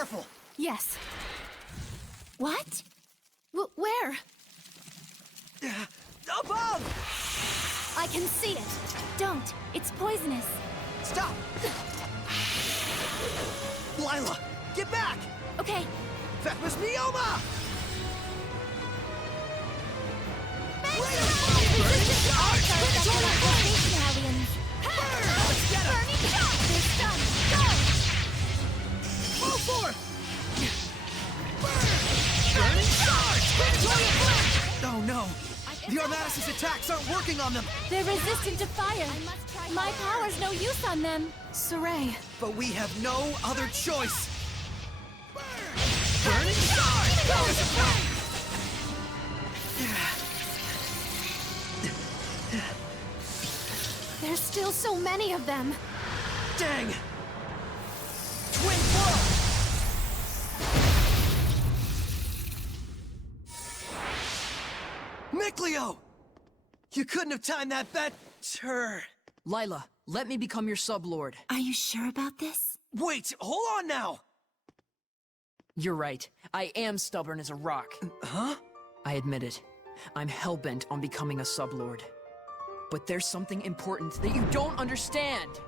careful! Yes. What? Where? Above! I can see it. Don't. It's poisonous. Stop! Lila, get back! Okay. Vecma's Mioma! Resistance to all charge that can aliens. Let's get him! Burning shot! They're stunned. Go! Move forward! Burning charge! Victoria Blast! Oh no! The Armatis' attacks aren't working on them! They're resistant to fire. My power's no use on them. Saray. But we have no other choice! Burning charge! There's still so many of them. Dang! Twin blow! Mikleo! You couldn't have timed that better. Lila, let me become your sub-lord. Are you sure about this? Wait, hold on now! You're right. I am stubborn as a rock. Huh? I admit it. I'm hell-bent on becoming a sub-lord. But there's something important that you don't understand!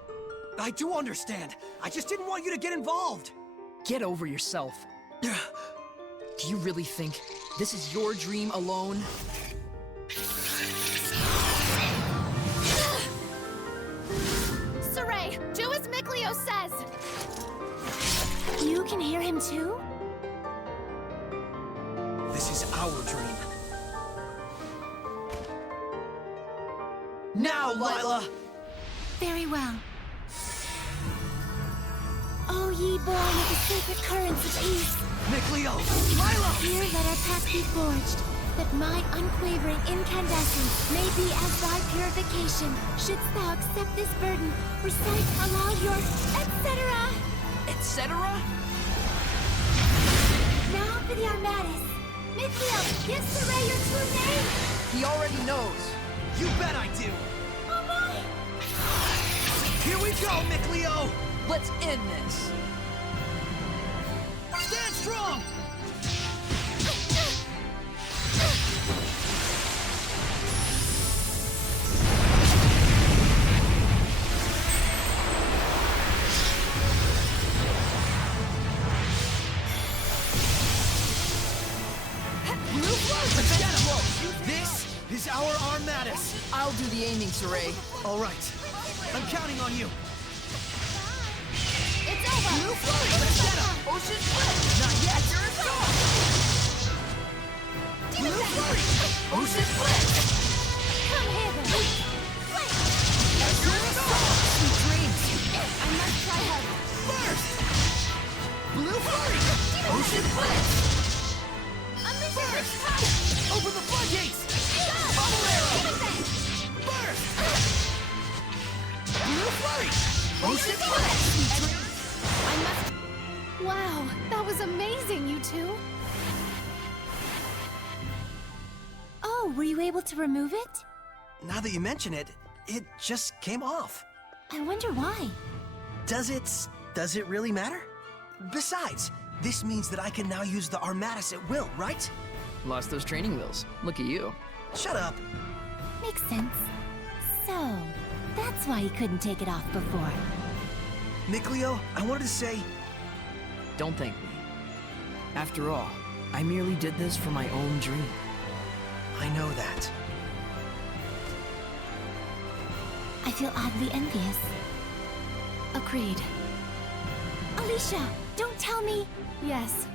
I do understand. I just didn't want you to get involved. Get over yourself. Do you really think this is your dream alone? Saray, do as Mikleo says! You can hear him too? This is our dream. Now, Lila! Very well. O ye born of the sacred currents of peace, Mikleo! Lila! here let our path be forged, that my unquavering incandescence may be as thy purification. Shouldst thou accept this burden, recite aloud your etc. Etc.? Now for the Armatis. Mikleo, give Saray your true name! He already knows. You bet I do! Oh my! Here we go, Mikleo! Let's end this. Stand strong! Let's get him! This is our Armatis! I'll do the aiming, Saray. All right. I'm counting on you. It's over! Blue flurry! Let's get him! Ocean flip! Not yet! You're a dog! Blue flurry! Ocean flip! Come here then! Azure assault! Sweet dreams! I must try harder. Burst! Blue flurry! Ocean flip! Burst! Open the floodgates! Bubble arrow! Burst! Blue flurry! Ocean flip! I must... Wow, that was amazing, you two. Oh, were you able to remove it? Now that you mention it, it just came off. I wonder why. Does it really matter? Besides, this means that I can now use the Armatis at will, right? Lost those training wheels. Look at you. Shut up. Makes sense. So, that's why you couldn't take it off before. Mikleo, I wanted to say... Don't thank me. After all, I merely did this for my own dream. I know that. I feel oddly envious. Agreed. Alicia, don't tell me... Yes.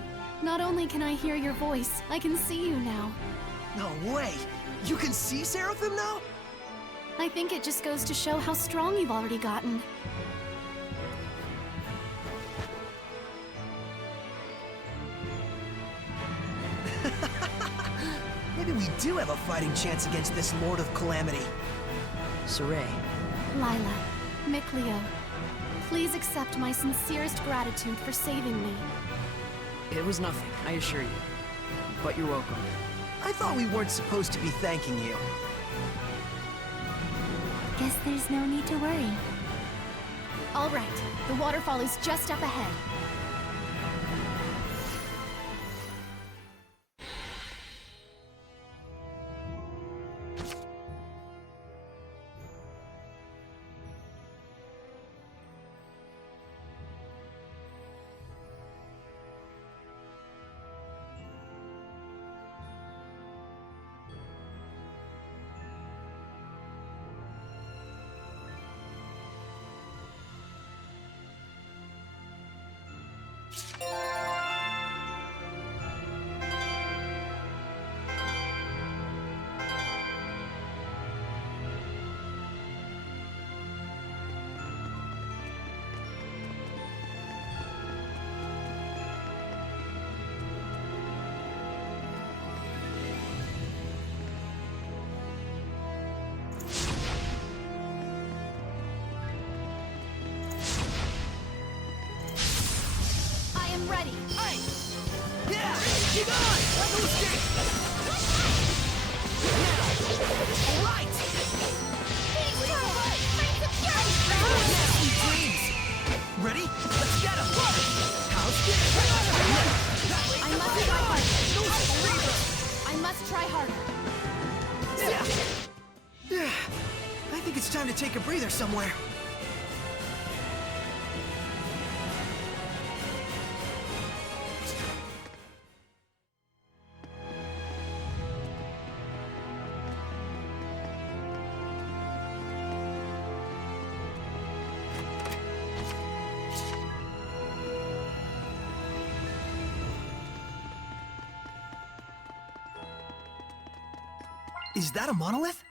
Not only can I hear your voice, I can see you now. No way! You can see Seraphim now? I think it just goes to show how strong you've already gotten. Maybe we do have a fighting chance against this Lord of Calamity. Saray. Lila, Mikleo, please accept my sincerest gratitude for saving me. It was nothing, I assure you. But you're welcome. I thought we weren't supposed to be thanking you. Guess there's no need to worry. All right, the waterfall is just up ahead. Ready. Hey! Yeah! Keep on! No escape! All right! Ready? Let's get him! How's I must try harder. I must try harder. I think it's time to take a breather somewhere. Is that a monolith?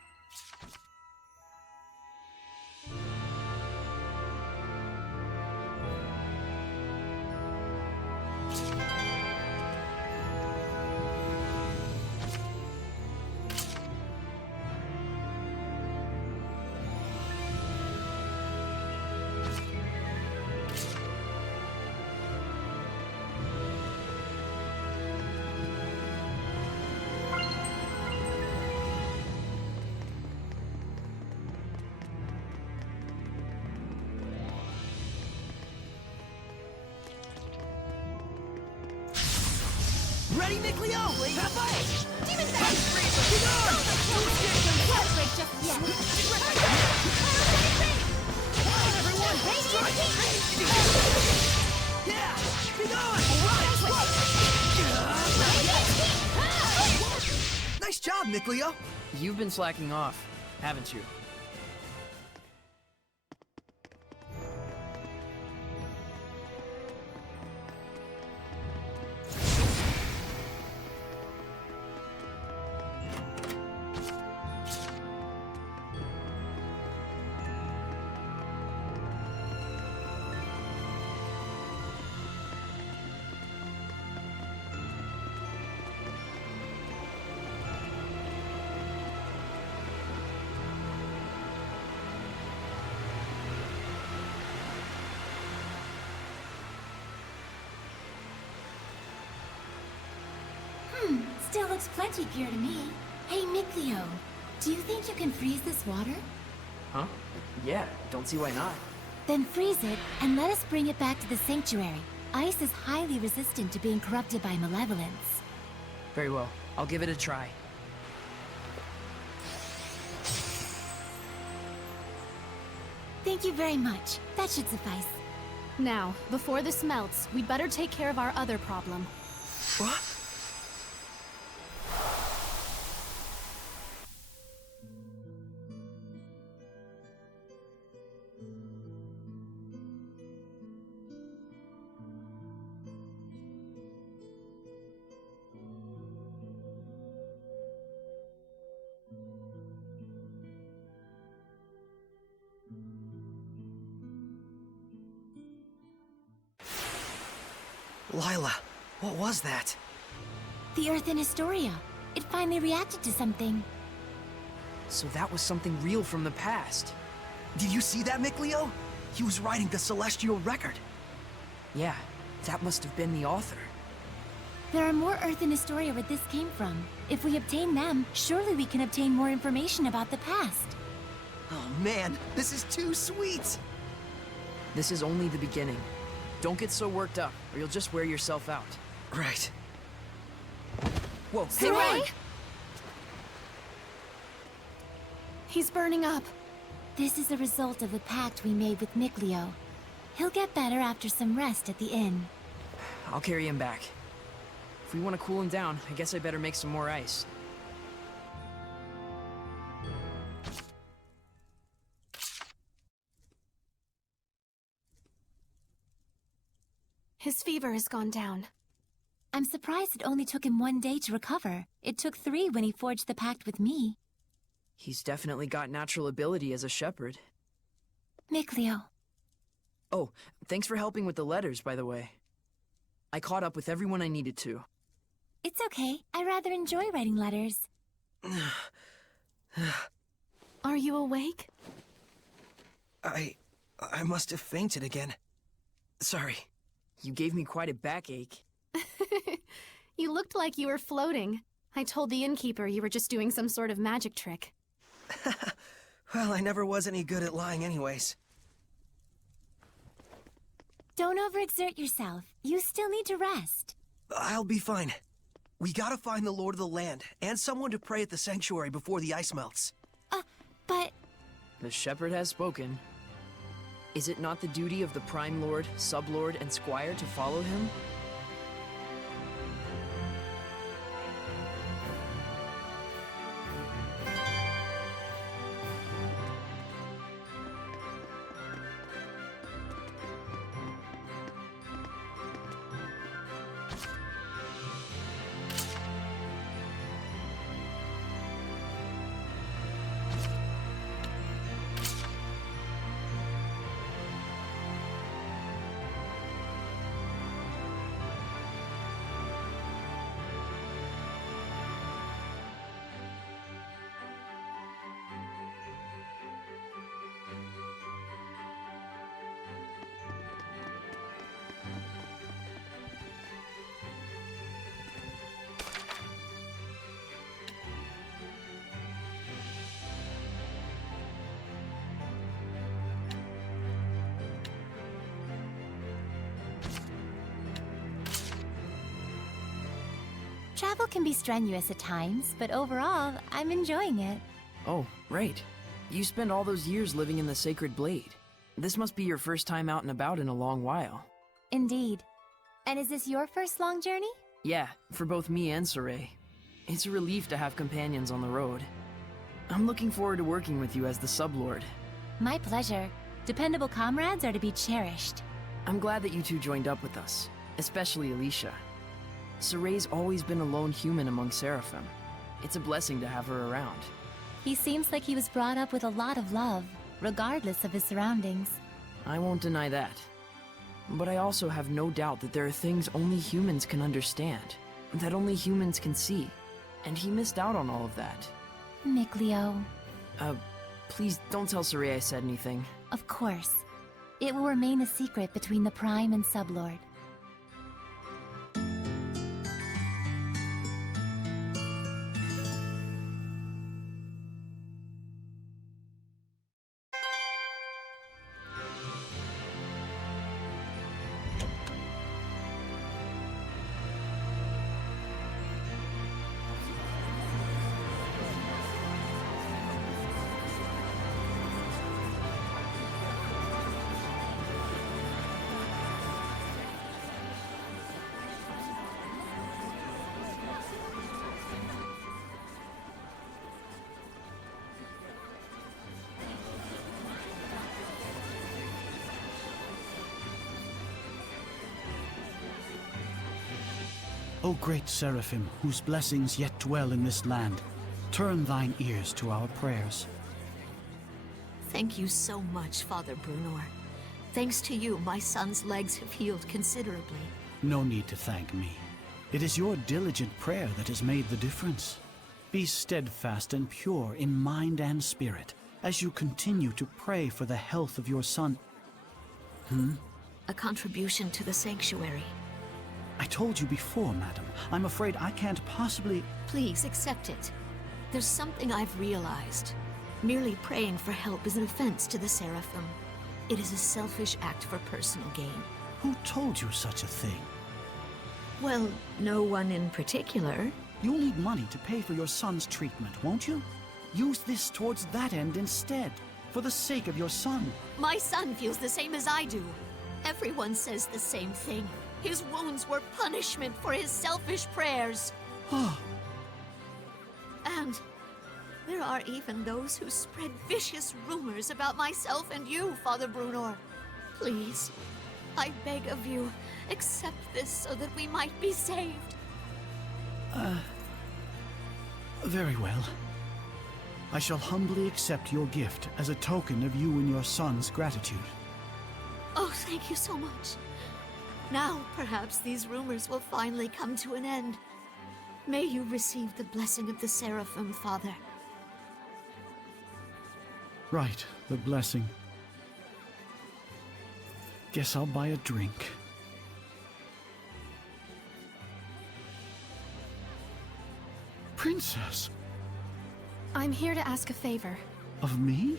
Ready, Nick Leo? Have fun! Demon Bang! Get on! Can't break just yet. Everyone! Yeah! Be gone! Nice job, Nick Leo. You've been slacking off, haven't you? Still looks plenty pure to me. Hey, Mikleo, do you think you can freeze this water? Huh? Yeah, don't see why not. Then freeze it, and let us bring it back to the sanctuary. Ice is highly resistant to being corrupted by malevolence. Very well. I'll give it a try. Thank you very much. That should suffice. Now, before this melts, we'd better take care of our other problem. What? Lila, what was that? The Earth in Historia. It finally reacted to something. So that was something real from the past. Did you see that, Mikleo? He was writing the Celestial Record. Yeah, that must have been the author. There are more Earth in Historia where this came from. If we obtain them, surely we can obtain more information about the past. Oh man, this is too sweet! This is only the beginning. Don't get so worked up, or you'll just wear yourself out. Right. Whoa, Hooray! He's burning up. This is a result of the pact we made with Mikleo. He'll get better after some rest at the inn. I'll carry him back. If we want to cool him down, I guess I better make some more ice. His fever has gone down. I'm surprised it only took him 1 day to recover. It took 3 when he forged the pact with me. He's definitely got natural ability as a shepherd. Mikleo. Oh, thanks for helping with the letters, by the way. I caught up with everyone I needed to. It's okay. I rather enjoy writing letters. Are you awake? I must have fainted again. Sorry. You gave me quite a backache. You looked like you were floating. I told the innkeeper you were just doing some sort of magic trick. Well, I never was any good at lying anyways. Don't overexert yourself. You still need to rest. I'll be fine. We gotta find the Lord of the Land, and someone to pray at the sanctuary before the ice melts. But... The shepherd has spoken. Is it not the duty of the Prime Lord, Sublord, and Squire to follow him? Travel can be strenuous at times, but overall, I'm enjoying it. Oh, right. You spent all those years living in the Sacred Blade. This must be your first time out and about in a long while. Indeed. And is this your first long journey? Yeah, for both me and Saray. It's a relief to have companions on the road. I'm looking forward to working with you as the Sublord. My pleasure. Dependable comrades are to be cherished. I'm glad that you two joined up with us, especially Alicia. Saray's always been a lone human among Seraphim. It's a blessing to have her around. He seems like he was brought up with a lot of love, regardless of his surroundings. I won't deny that. But I also have no doubt that there are things only humans can understand, that only humans can see. And he missed out on all of that. Mikleo. Please don't tell Saray I said anything. Of course. It will remain a secret between the Prime and Sublord. O great Seraphim, whose blessings yet dwell in this land, turn thine ears to our prayers. Thank you so much, Father Brunor. Thanks to you, my son's legs have healed considerably. No need to thank me. It is your diligent prayer that has made the difference. Be steadfast and pure in mind and spirit as you continue to pray for the health of your son. A contribution to the sanctuary. I told you before, madam. I'm afraid I can't possibly... Please accept it. There's something I've realized. Merely praying for help is an offense to the Seraphim. It is a selfish act for personal gain. Who told you such a thing? Well, no one in particular. You'll need money to pay for your son's treatment, won't you? Use this towards that end instead, for the sake of your son. My son feels the same as I do. Everyone says the same thing. His wounds were punishment for his selfish prayers. And there are even those who spread vicious rumors about myself and you, Father Brunor. Please, I beg of you, accept this so that we might be saved. Very well. I shall humbly accept your gift as a token of you and your son's gratitude. Oh, thank you so much. Now, perhaps these rumors will finally come to an end. May you receive the blessing of the Seraphim, Father. Right, the blessing. Guess I'll buy a drink. Princess, I'm here to ask a favor. of me?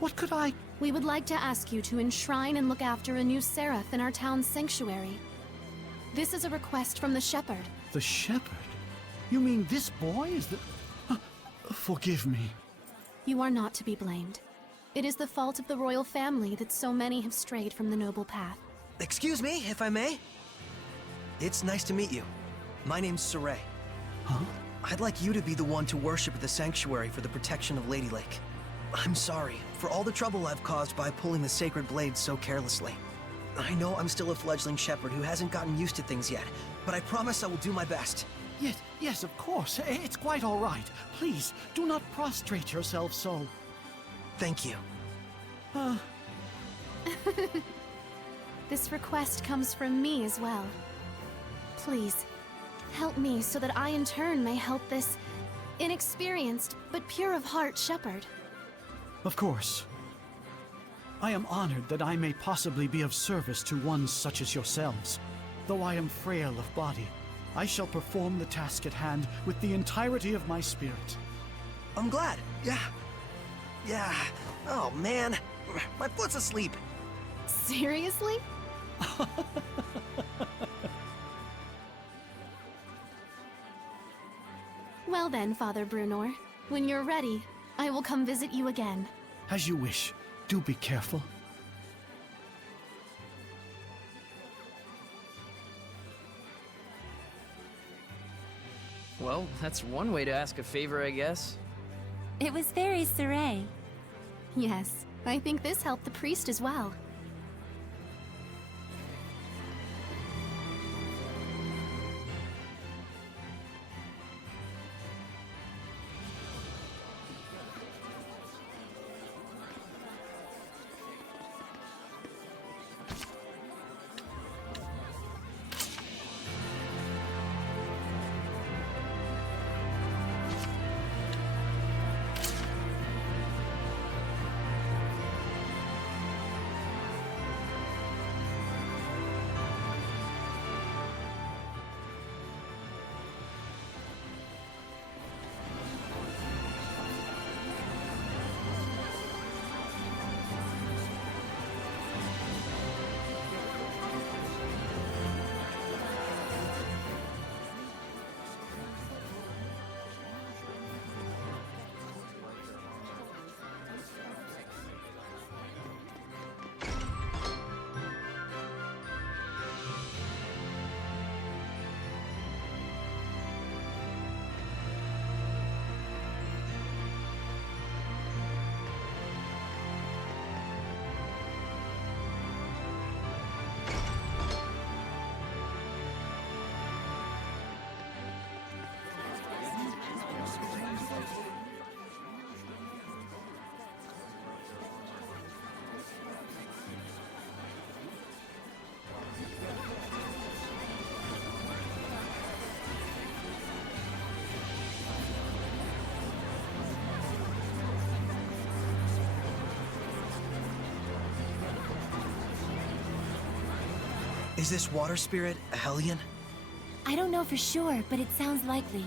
What could I... We would like to ask you to enshrine and look after a new seraph in our town's sanctuary. This is a request from the shepherd. The shepherd? You mean this boy is the... Forgive me. You are not to be blamed. It is the fault of the royal family that so many have strayed from the noble path. Excuse me, if I may? It's nice to meet you. My name's Saray. Huh? I'd like you to be the one to worship at the sanctuary for the protection of Lady Lake. I'm sorry for all the trouble I've caused by pulling the sacred blade so carelessly. I know I'm still a fledgling shepherd who hasn't gotten used to things yet, but I promise I will do my best. Yes, of course. It's quite all right. Please, do not prostrate yourself so. Thank you. This request comes from me as well. Please, help me so that I in turn may help this inexperienced but pure of heart shepherd. Of course. I am honored that I may possibly be of service to ones such as yourselves. Though I am frail of body, I shall perform the task at hand with the entirety of my spirit. I'm glad. Yeah. Oh, man. My foot's asleep. Seriously? Well then, Father Brunor. When you're ready, I will come visit you again. As you wish. Do be careful. Well, that's one way to ask a favor, I guess. It was very Saray. Yes, I think this helped the priest as well. Is this water spirit a Hellion? I don't know for sure, but it sounds likely.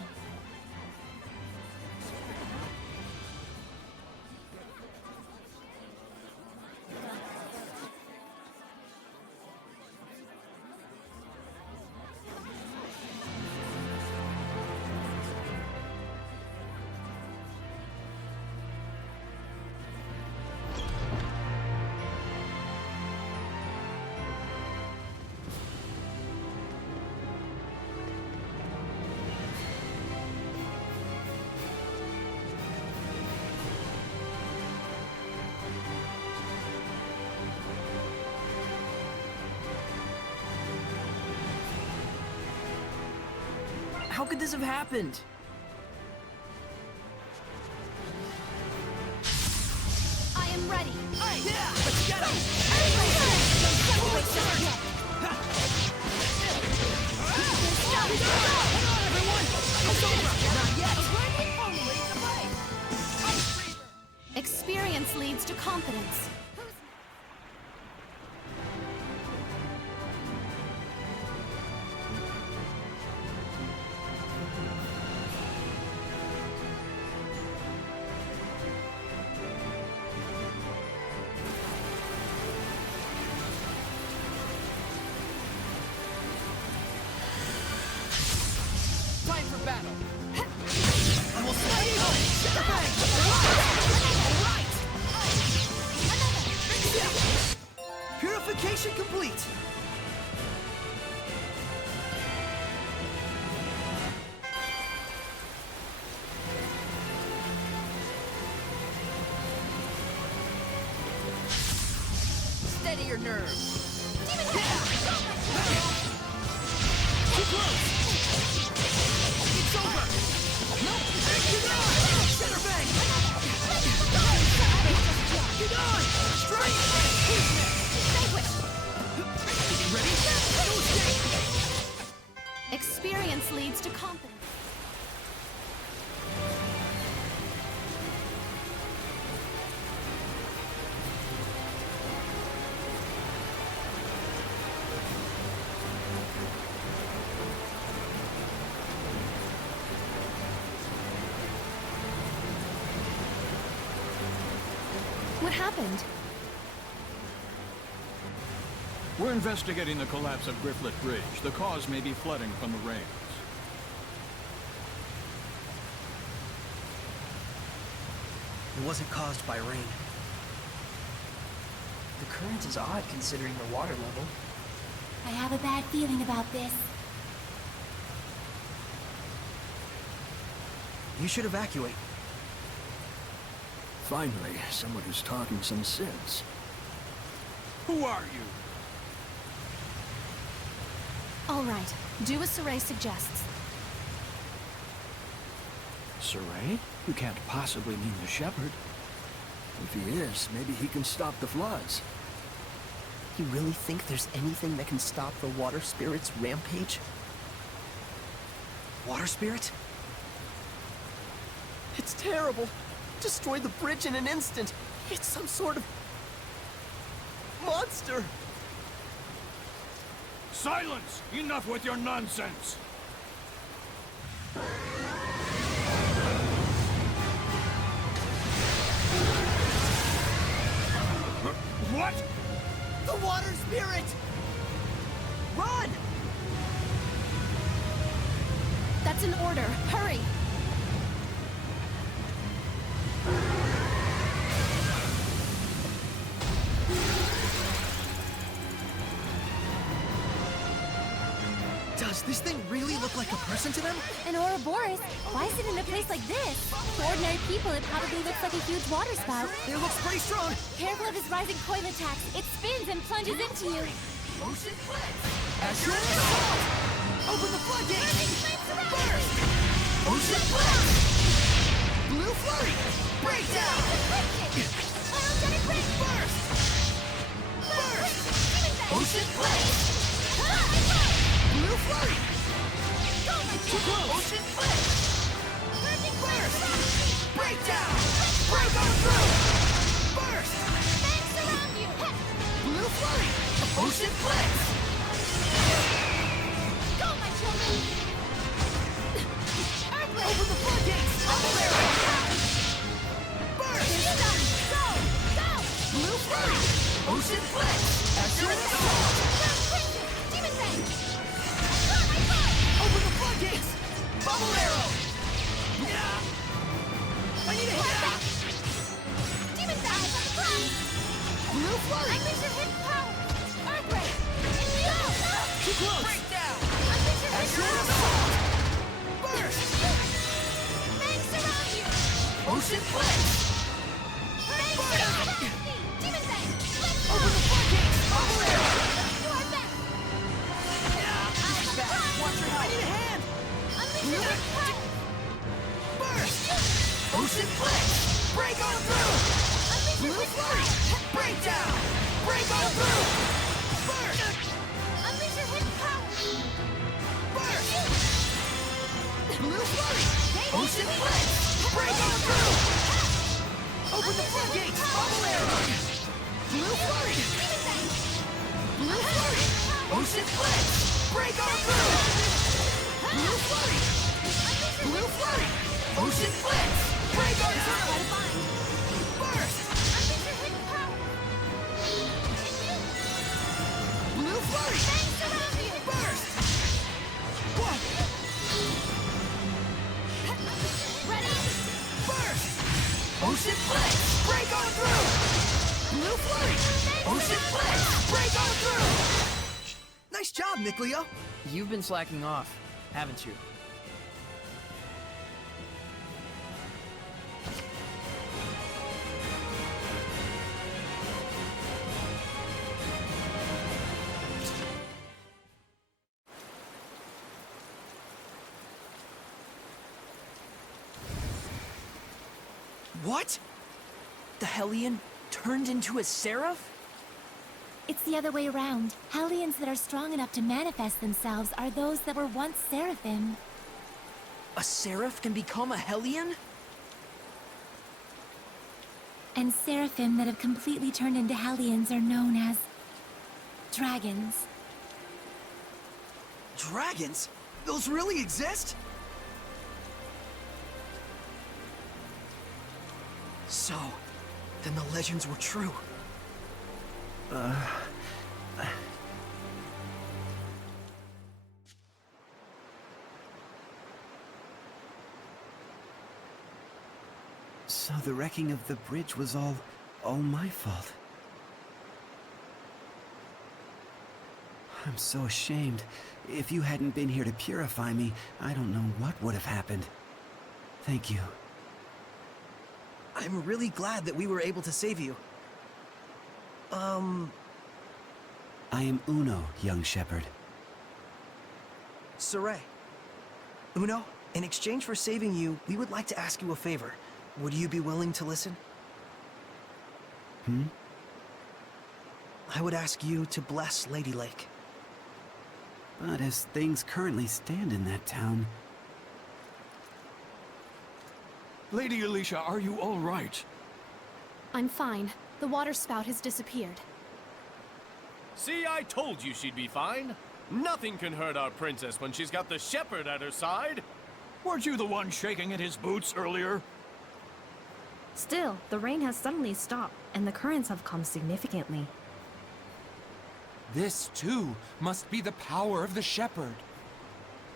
How could this have happened? I am ready. Yeah, let's get him! Experience leads to confidence. Time for battle. I will slay you! Purification complete! Steady your nerves. Too close! It's over! No! Get on! Center bang! Get on! Strike! Ready? No escape! Experience leads to confidence. What happened? We're investigating the collapse of Grifflet Bridge. The cause may be flooding from the rains. It wasn't caused by rain. The current is odd considering the water level. I have a bad feeling about this. You should evacuate. Finally, someone who's talking some sense. Who are you? All right. Do as Saray suggests. Saray? You can't possibly mean the shepherd. If he is, maybe he can stop the floods. You really think there's anything that can stop the water spirit's rampage? Water spirit? It's terrible. Destroyed the bridge in an instant. It's some sort of monster. Silence! Enough with your nonsense! What? The water spirit! Run! That's an order. Hurry! Does this thing really look like a person to them? An Ouroboros? Why is it in a place like this? To ordinary people, it probably looks like a huge water spout. It looks pretty strong. Careful of his rising coil attacks. It spins and plunges into you. Ocean Blitz! Azure Assault! Open the floodgates! Burst! Ocean Blitz! Blue Flurry! Breakdown! Aerogenic ring! Burst! Burst! Ocean Blitz! Blue Flurry! Too close! Ocean Blitz! Burst! Breakdown! Break on through! Burst! Banks around you! Blue Flurry! Ocean Blitz! Go, my children! Earthquake! Open the floodgates! Double arrow! Burst! Go! Go! Blue Flurry! Ocean Blitz! Azure Assault! Demon Fang! Open the floodgates! Bubble arrow! Yeah! I need a hit! Demon Fang is on the ground! Blue Flurry! Unleash your hidden power! Earthquake! Go! Too close! Breakdown! Unleash your hidden Azure power! Assault! Burst! Banks around you! Ocean Blitz! Banks around me! Demon Fang! Let's go! Open the floodgates! Bubble arrow! Do our best! Watch your head! I need a hand! Unleash Blue Ocean Blitz! Break on through! Blue Flurry! Breakdown! Break on through! Burst! Unleash your hidden power! Burst! Blue Flurry! Ocean Blitz! Break on through! Open the floodgates! Bubble arrow! Blue Flurry! Blue Flurry! Ocean Blitz! Break on through! Blue Flurry! Blue Flurry! Ocean Blitz! Break on through! Burst! Unleash your hidden power! Blue Flurry! Fangs surround you! Burst! What? Ready? Burst! Ocean Blitz! Break on through! Blue Flurry! Ocean Blitz! Break on through! Nice job, Nickleo! You've been slacking off, haven't you? What? The Hellion turned into a seraph? It's the other way around. Hellions that are strong enough to manifest themselves are those that were once seraphim. A seraph can become a Hellion? And seraphim that have completely turned into hellions are known as dragons. Dragons? Those really exist? So, then the legends were true. So the wrecking of the bridge was all my fault. I'm so ashamed. If you hadn't been here to purify me, I don't know what would have happened. Thank you. I'm really glad that we were able to save you. I am Uno, young shepherd. Saray. Uno, in exchange for saving you, we would like to ask you a favor. Would you be willing to listen? I would ask you to bless Lady Lake. But as things currently stand in that town... Lady Alicia, are you all right? I'm fine. The water spout has disappeared. See, I told you she'd be fine. Nothing can hurt our princess when she's got the shepherd at her side. Weren't you the one shaking at his boots earlier? Still, the rain has suddenly stopped, and the currents have calmed significantly. This, too, must be the power of the shepherd.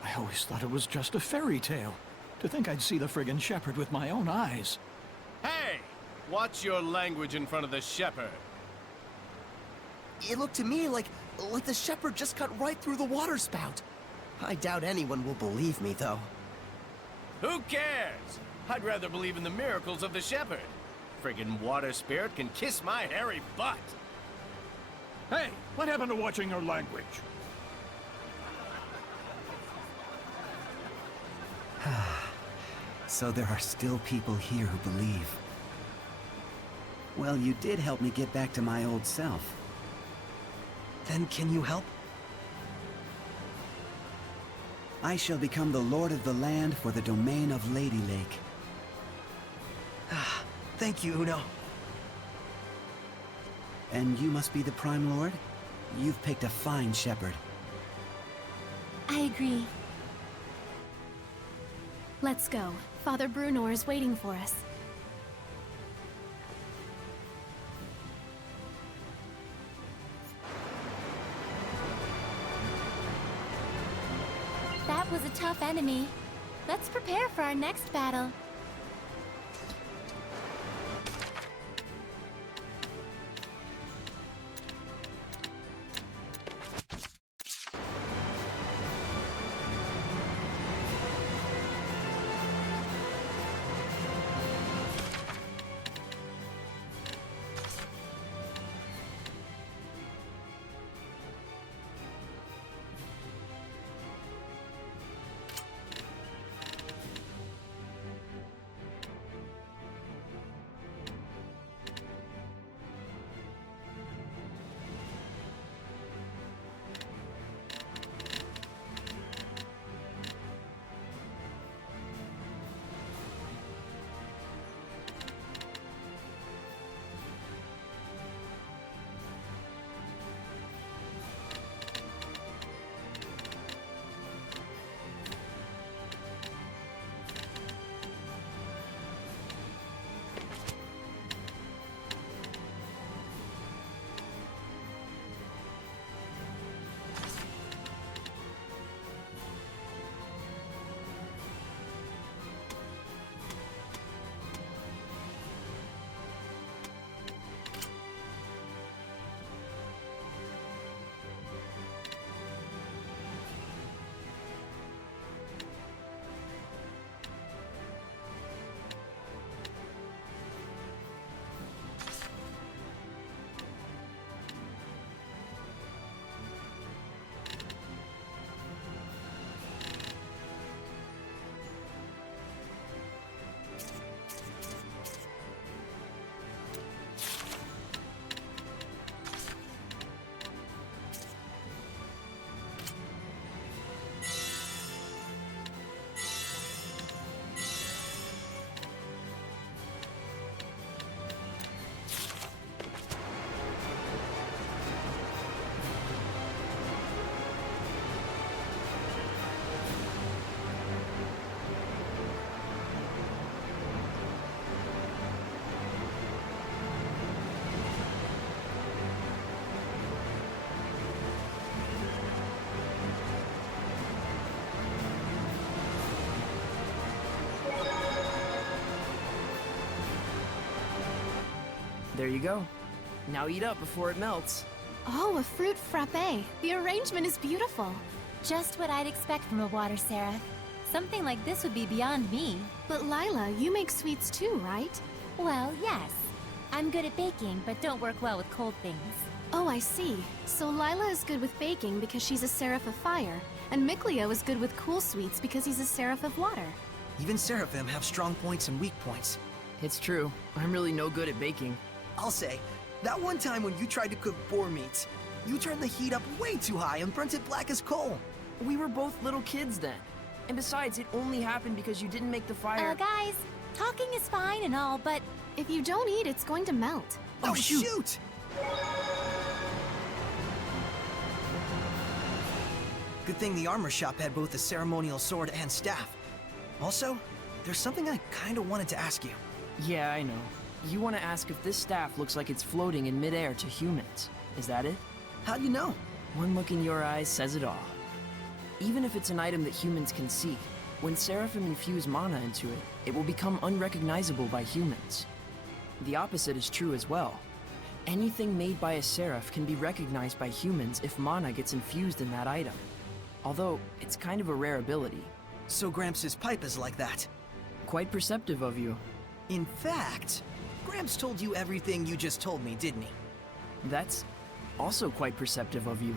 I always thought it was just a fairy tale. To think I'd see the friggin' shepherd with my own eyes. Hey, watch your language in front of the shepherd. It looked to me like the shepherd just cut right through the water spout. I doubt anyone will believe me, though. Who cares? I'd rather believe in the miracles of the shepherd. Friggin' water spirit can kiss my hairy butt. Hey, what happened to watching your language? So there are still people here who believe. Well, you did help me get back to my old self. Then can you help? I shall become the lord of the land for the domain of Lady Lake. Thank you, Uno. And you must be the Prime Lord? You've picked a fine shepherd. I agree. Let's go. Father Brunor is waiting for us. That was a tough enemy. Let's prepare for our next battle. There you go. Now eat up before it melts. Oh, a fruit frappe. The arrangement is beautiful. Just what I'd expect from a water seraph. Something like this would be beyond me. But Lila, you make sweets too, right? Well, yes. I'm good at baking, but don't work well with cold things. Oh, I see. So Lila is good with baking because she's a seraph of fire, and Mikleo is good with cool sweets because he's a seraph of water. Even seraphim have strong points and weak points. It's true. I'm really no good at baking. I'll say, that one time when you tried to cook boar meat, you turned the heat up way too high and burnt it black as coal. We were both little kids then. And besides, it only happened because you didn't make the fire. Guys, talking is fine and all, but if you don't eat, it's going to melt. Oh, shoot! Good thing the armor shop had both a ceremonial sword and staff. Also, there's something I kinda wanted to ask you. Yeah, I know. You want to ask if this staff looks like it's floating in midair to humans. Is that it? How do you know? One look in your eyes says it all. Even if it's an item that humans can see, when Seraphim infuse mana into it, it will become unrecognizable by humans. The opposite is true as well. Anything made by a Seraph can be recognized by humans if mana gets infused in that item. Although, it's kind of a rare ability. So Gramps' pipe is like that. Quite perceptive of you. In fact, Gramps told you everything you just told me, didn't he? That's also quite perceptive of you.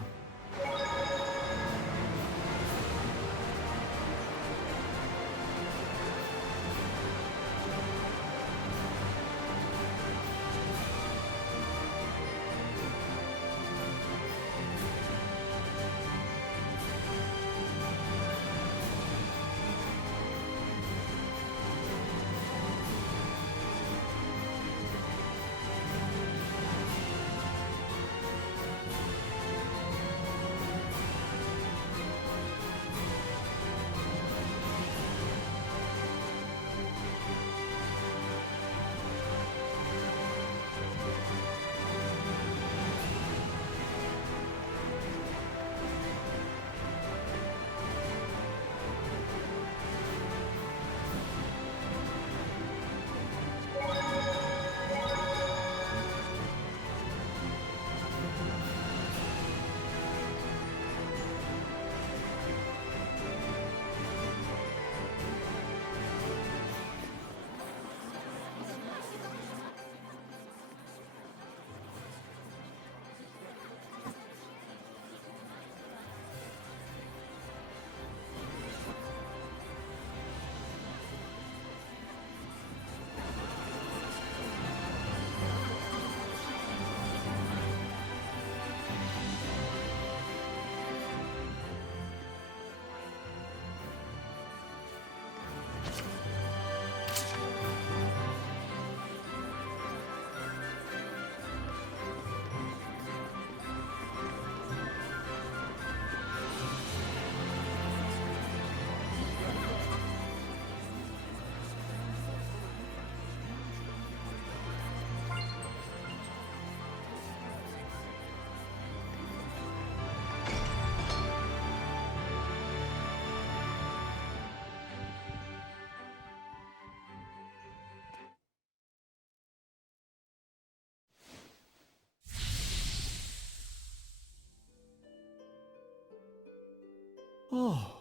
Oh,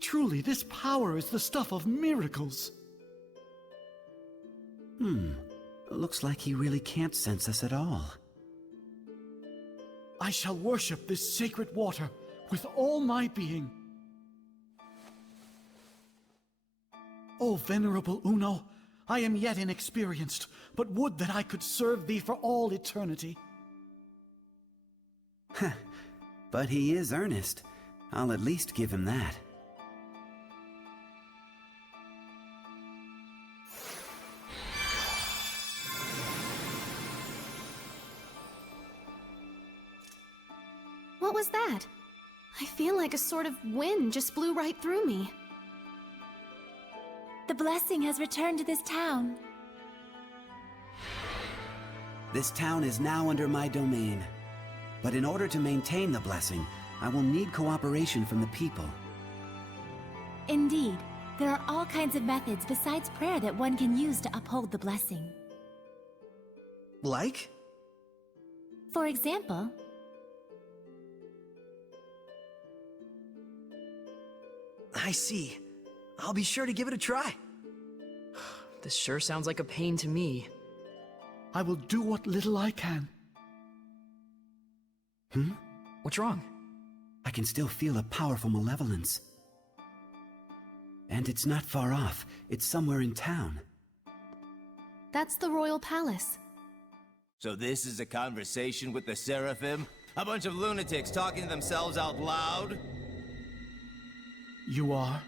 truly this power is the stuff of miracles. Looks like he really can't sense us at all. I shall worship this sacred water with all my being. O venerable Uno, I am yet inexperienced, but would that I could serve thee for all eternity. But he is earnest. I'll at least give him that. What was that? I feel like a sort of wind just blew right through me. The blessing has returned to this town. This town is now under my domain. But in order to maintain the blessing, I will need cooperation from the people. Indeed, there are all kinds of methods besides prayer that one can use to uphold the blessing. Like? For example, I see. I'll be sure to give it a try. This sure sounds like a pain to me. I will do what little I can. What's wrong? I can still feel a powerful malevolence. And it's not far off. It's somewhere in town. That's the royal palace. So this is a conversation with the Seraphim? A bunch of lunatics talking to themselves out loud? You are?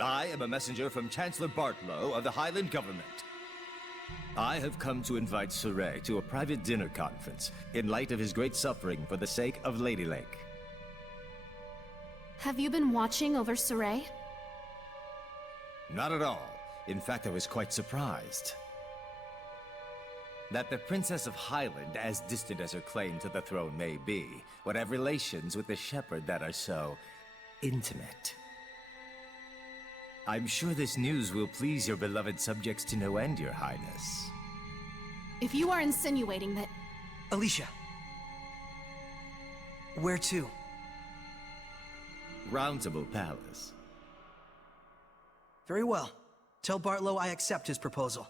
I am a messenger from Chancellor Bartlow of the Highland government. I have come to invite Saray to a private dinner conference in light of his great suffering for the sake of Lady Lake. Have you been watching over Saray? Not at all. In fact, I was quite surprised. That the Princess of Highland, as distant as her claim to the throne may be, would have relations with the shepherd that are so intimate. I'm sure this news will please your beloved subjects to no end, Your Highness. If you are insinuating that... Alicia. Where to? Roundtable Palace. Very well. Tell Bartlow I accept his proposal.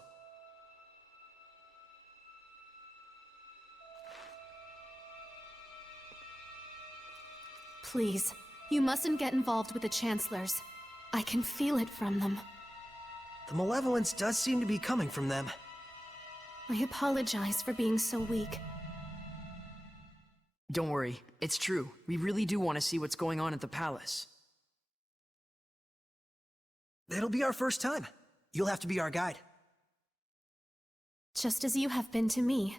Please, you mustn't get involved with the Chancellors. I can feel it from them. The malevolence does seem to be coming from them. I apologize for being so weak. Don't worry, it's true. We really do want to see what's going on at the palace. It'll be our first time. You'll have to be our guide. Just as you have been to me.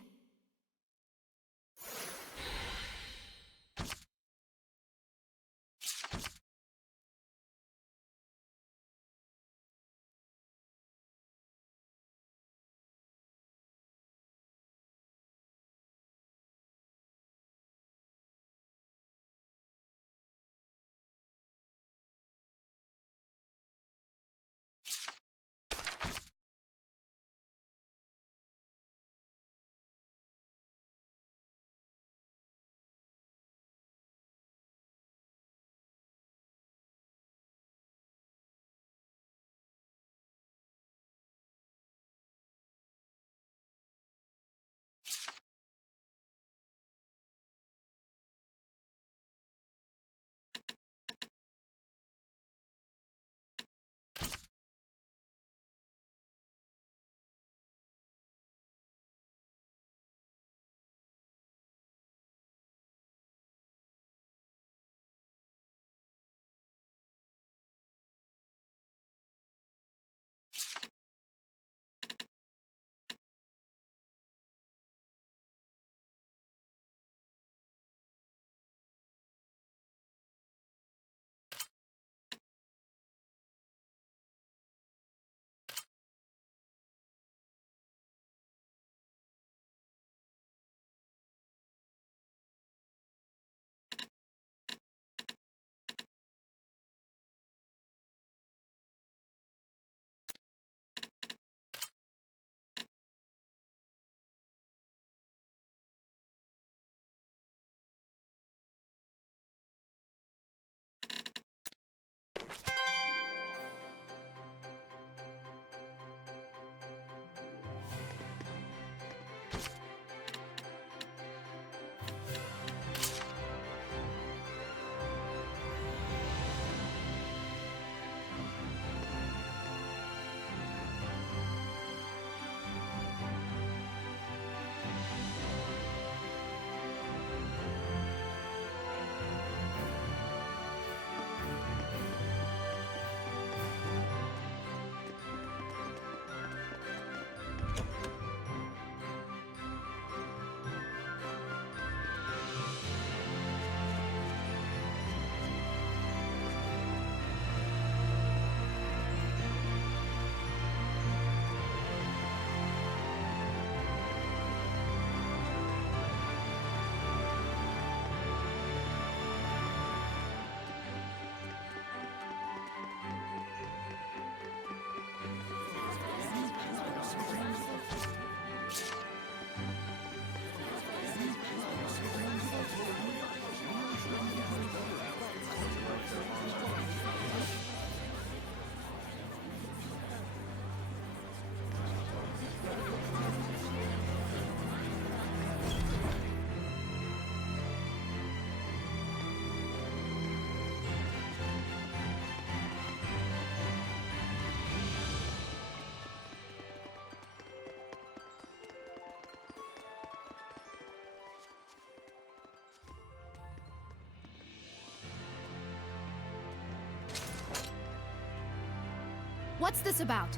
What's this about?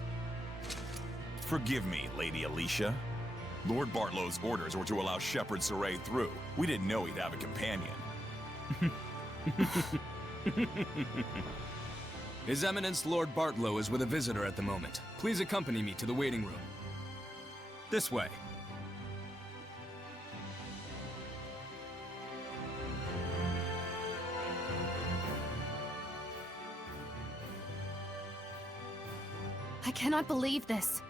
Forgive me, Lady Alicia. Lord Bartlow's orders were to allow Shepherd Saray through. We didn't know he'd have a companion. His Eminence Lord Bartlow is with a visitor at the moment. Please accompany me to the waiting room. This way. I cannot believe this.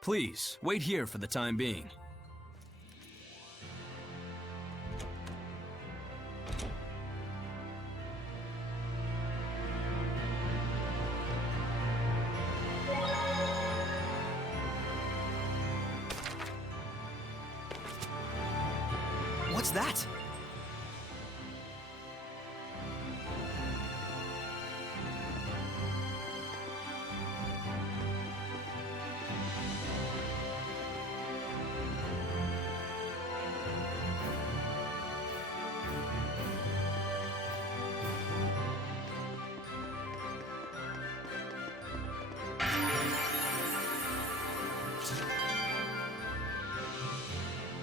Please, wait here for the time being. What's that?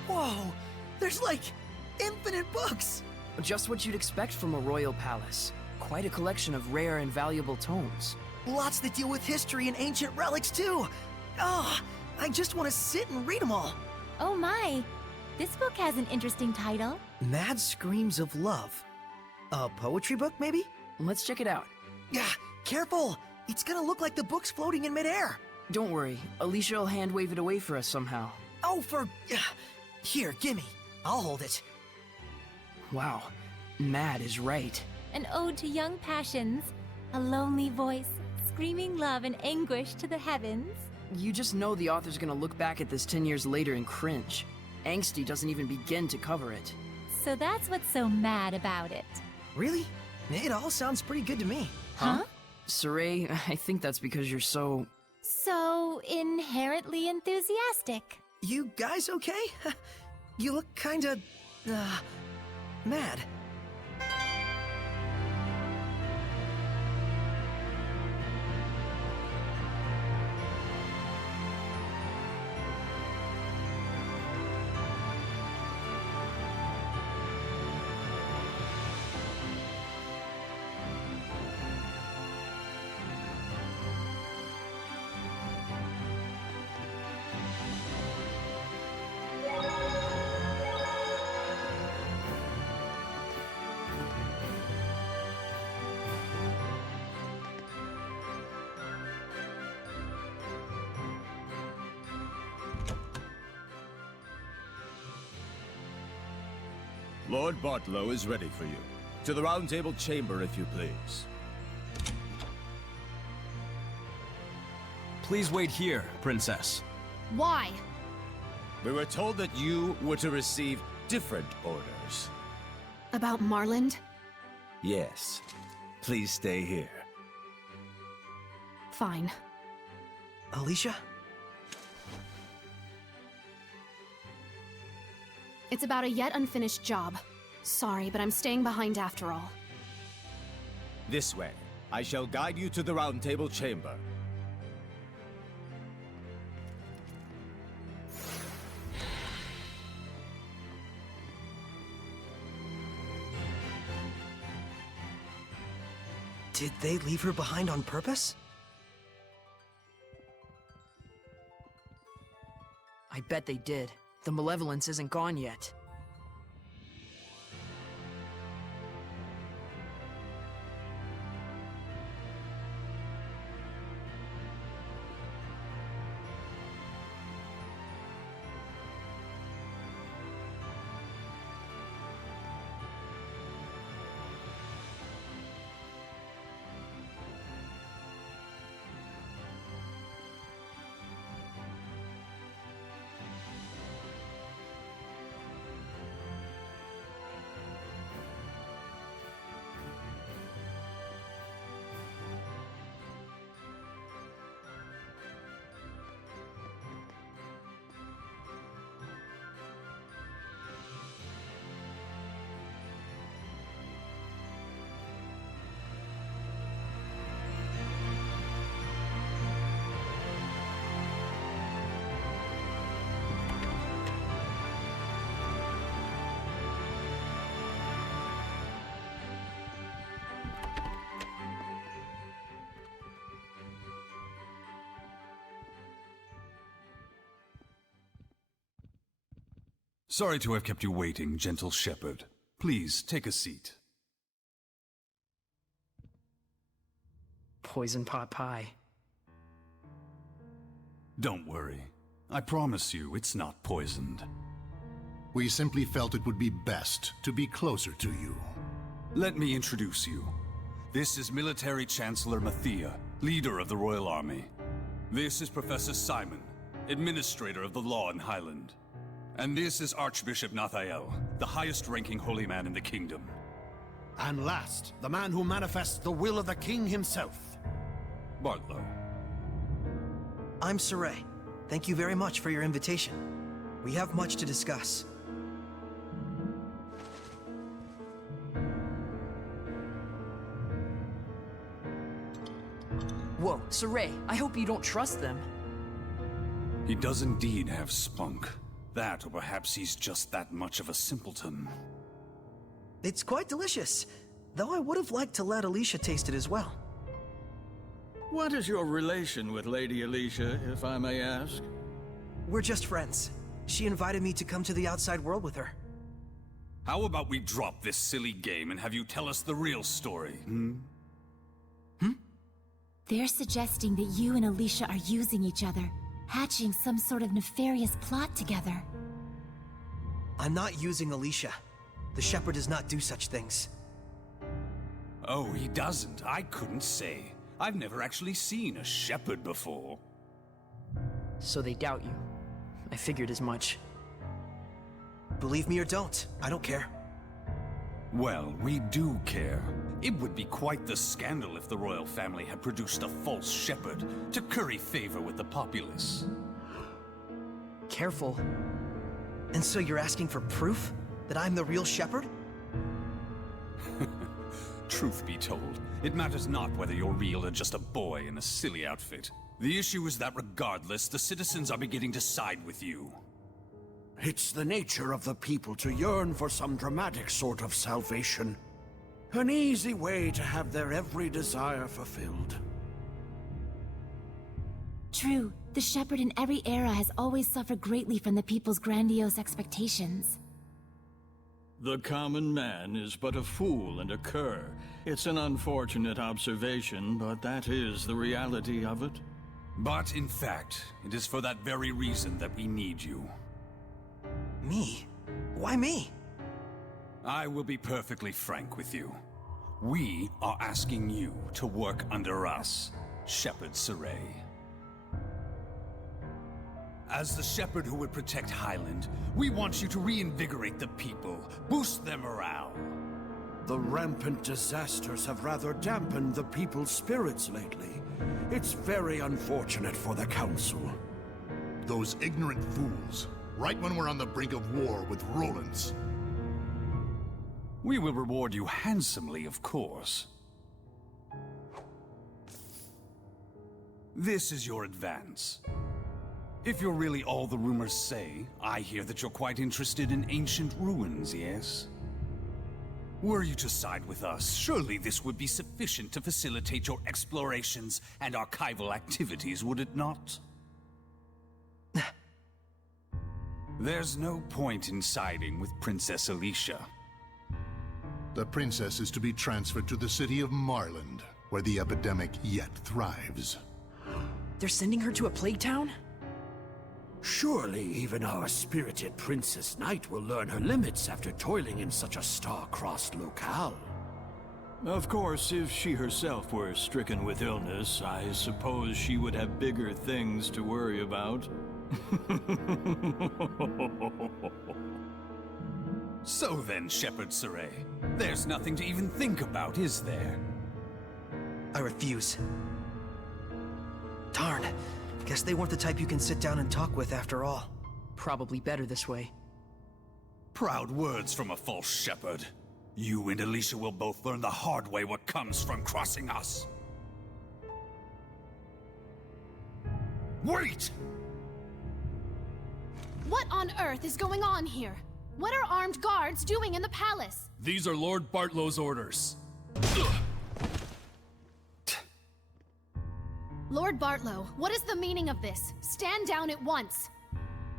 Whoa! There's like infinite books! Just what you'd expect from a royal palace. Quite a collection of rare and valuable tomes. Lots that deal with history and ancient relics too! Oh, I just want to sit and read them all. Oh my! This book has an interesting title. Mad Screams of Love. A poetry book, maybe? Let's check it out. Yeah, careful! It's gonna look like the book's floating in midair. Don't worry, Alicia will hand wave it away for us somehow. Oh, Here, gimme. I'll hold it. Wow, Mad is right. An ode to young passions. A lonely voice, screaming love and anguish to the heavens. You just know the author's gonna look back at this 10 years later and cringe. Angsty doesn't even begin to cover it. So that's what's so mad about it. Really? It all sounds pretty good to me. Huh? Saray, I think that's because you're so... So inherently enthusiastic. You guys okay? You look kinda... mad. Lord Bartlow is ready for you. To the Round Table chamber, if you please. Please wait here, Princess. Why? We were told that you were to receive different orders. About Marland? Yes. Please stay here. Fine. Alicia? It's about a yet unfinished job. Sorry, but I'm staying behind after all. This way. I shall guide you to the Round Table chamber. Did they leave her behind on purpose? I bet they did. The malevolence isn't gone yet. Sorry to have kept you waiting, gentle shepherd. Please, take a seat. Poison pot pie. Don't worry. I promise you it's not poisoned. We simply felt it would be best to be closer to you. Let me introduce you. This is Military Chancellor Mathia, leader of the Royal Army. This is Professor Simon, administrator of the law in Highland. And this is Archbishop Nathael, the highest-ranking holy man in the kingdom. And last, the man who manifests the will of the king himself. Bartlow. I'm Saray. Thank you very much for your invitation. We have much to discuss. Whoa, Saray, I hope you don't trust them. He does indeed have spunk. That, or perhaps he's just that much of a simpleton. It's quite delicious, though I would have liked to let Alicia taste it as well. What is your relation with Lady Alicia, if I may ask? We're just friends. She invited me to come to the outside world with her. How about we drop this silly game and have you tell us the real story, They're suggesting that you and Alicia are using each other, hatching some sort of nefarious plot together. I'm not using Alicia. The Shepherd does not do such things. Oh, he doesn't. I couldn't say. I've never actually seen a shepherd before. So they doubt you. I figured as much. Believe me or don't, I don't care. Well, we do care. It would be quite the scandal if the royal family had produced a false shepherd to curry favor with the populace. Careful. And so you're asking for proof that I'm the real shepherd? Truth be told, it matters not whether you're real or just a boy in a silly outfit. The issue is that regardless, the citizens are beginning to side with you. It's the nature of the people to yearn for some dramatic sort of salvation. An easy way to have their every desire fulfilled. True, the Shepherd in every era has always suffered greatly from the people's grandiose expectations. The common man is but a fool and a cur. It's an unfortunate observation, but that is the reality of it. But in fact, it is for that very reason that we need you. Me? Why me? I will be perfectly frank with you. We are asking you to work under us, Shepherd Saray. As the shepherd who would protect Highland, we want you to reinvigorate the people, boost their morale. The rampant disasters have rather dampened the people's spirits lately. It's very unfortunate for the Council. Those ignorant fools. Right when we're on the brink of war with Roland's. We will reward you handsomely, of course. This is your advance. If you're really all the rumors say, I hear that you're quite interested in ancient ruins, yes? Were you to side with us, surely this would be sufficient to facilitate your explorations and archival activities, would it not? There's no point in siding with Princess Alicia. The princess is to be transferred to the city of Marland, where the epidemic yet thrives. They're sending her to a plague town? Surely even our spirited Princess Knight will learn her limits after toiling in such a star-crossed locale. Of course, if she herself were stricken with illness, I suppose she would have bigger things to worry about. So then, Shepherd Saray, there's nothing to even think about, is there? I refuse. Darn. Guess they weren't the type you can sit down and talk with after all. Probably better this way. Proud words from a false shepherd. You and Alicia will both learn the hard way what comes from crossing us. Wait! What on earth is going on here? What are armed guards doing in the palace? These are Lord Bartlow's orders. Lord Bartlow, what is the meaning of this? Stand down at once.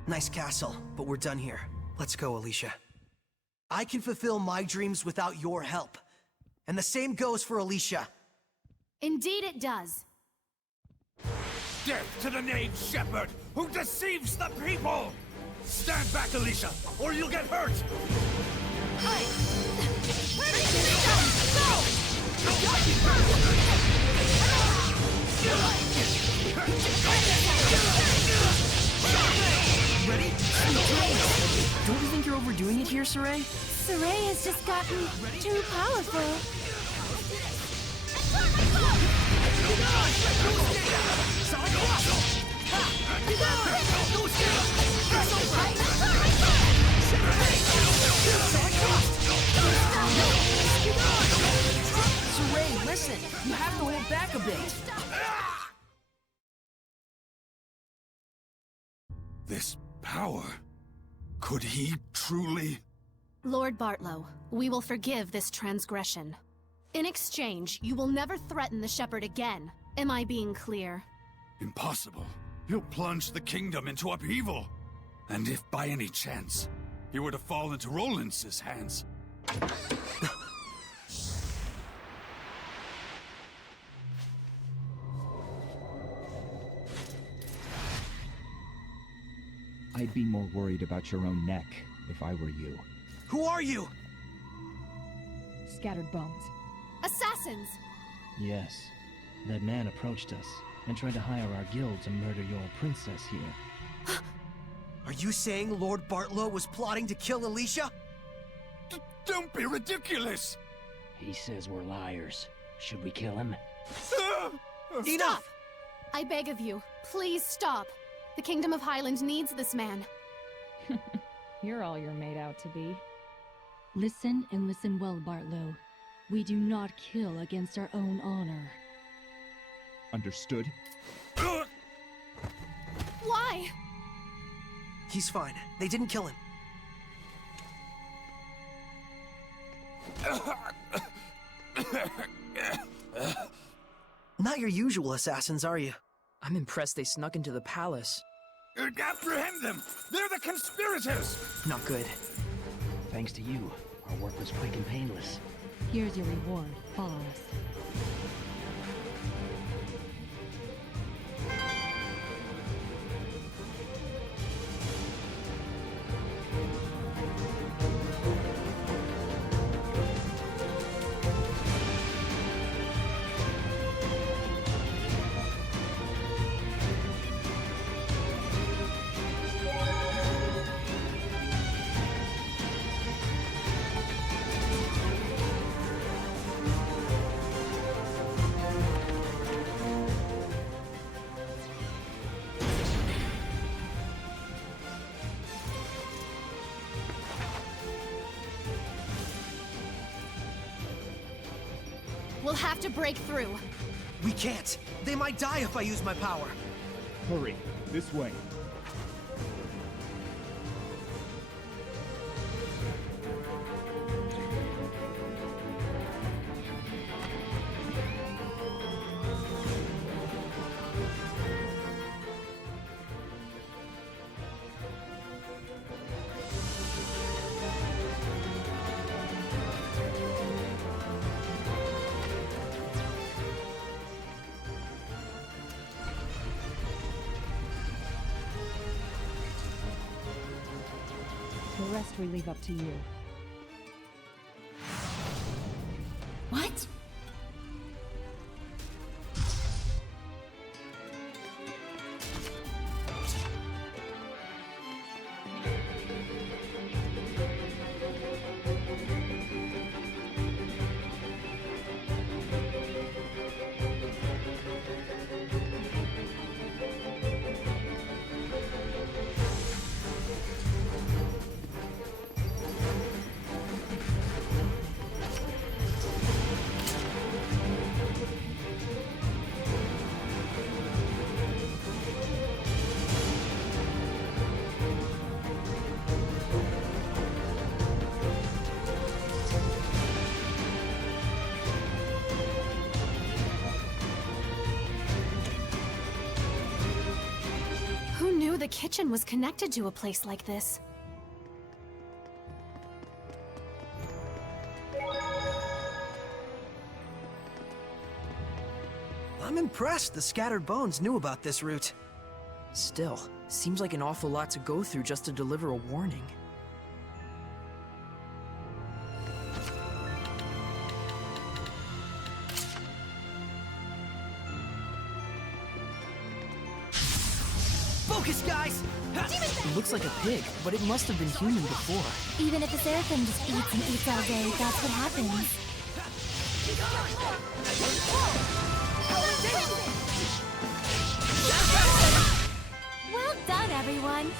Nice castle, but we're done here. Let's go, Alicia. I can fulfill my dreams without your help. And the same goes for Alicia. Indeed it does. Death to the knave shepherd who deceives the people! Stand back, Alicia, or you'll get hurt! Ready? Don't you think you're overdoing it here, Saray? Saray has just gotten too powerful. Saray, listen! You have to hold back a bit! This power... could he truly... Lord Bartlow, we will forgive this transgression. In exchange, you will never threaten the Shepherd again. Am I being clear? Impossible. He'll plunge the kingdom into upheaval. And if by any chance he were to fall into Rollins' hands... I'd be more worried about your own neck if I were you. Who are you? Scattered bones. Assassins! Yes. That man approached us and tried to hire our guild to murder your princess here. Are you saying Lord Bartlow was plotting to kill Alicia? Don't be ridiculous! He says we're liars. Should we kill him? Stop! I beg of you, please stop. The Kingdom of Highland needs this man. You're all you're made out to be. Listen and listen well, Bartlow. We do not kill against our own honor. Understood? Why? He's fine. They didn't kill him. Not your usual assassins, are you? I'm impressed they snuck into the palace. Apprehend them! They're the conspirators! Not good. Thanks to you, our work was quick and painless. Here's your reward. Follow us. We'll have to break through. We can't. They might die if I use my power. Hurry, this way. The rest we leave up to you. What? Who knew the kitchen was connected to a place like this? I'm impressed the scattered bones knew about this route. Still, seems like an awful lot to go through just to deliver a warning. Focus, guys! It looks like a pig, but it must have been human before. Even if the Seraphim just eats and eats all day, that's what happens. Well done, everyone!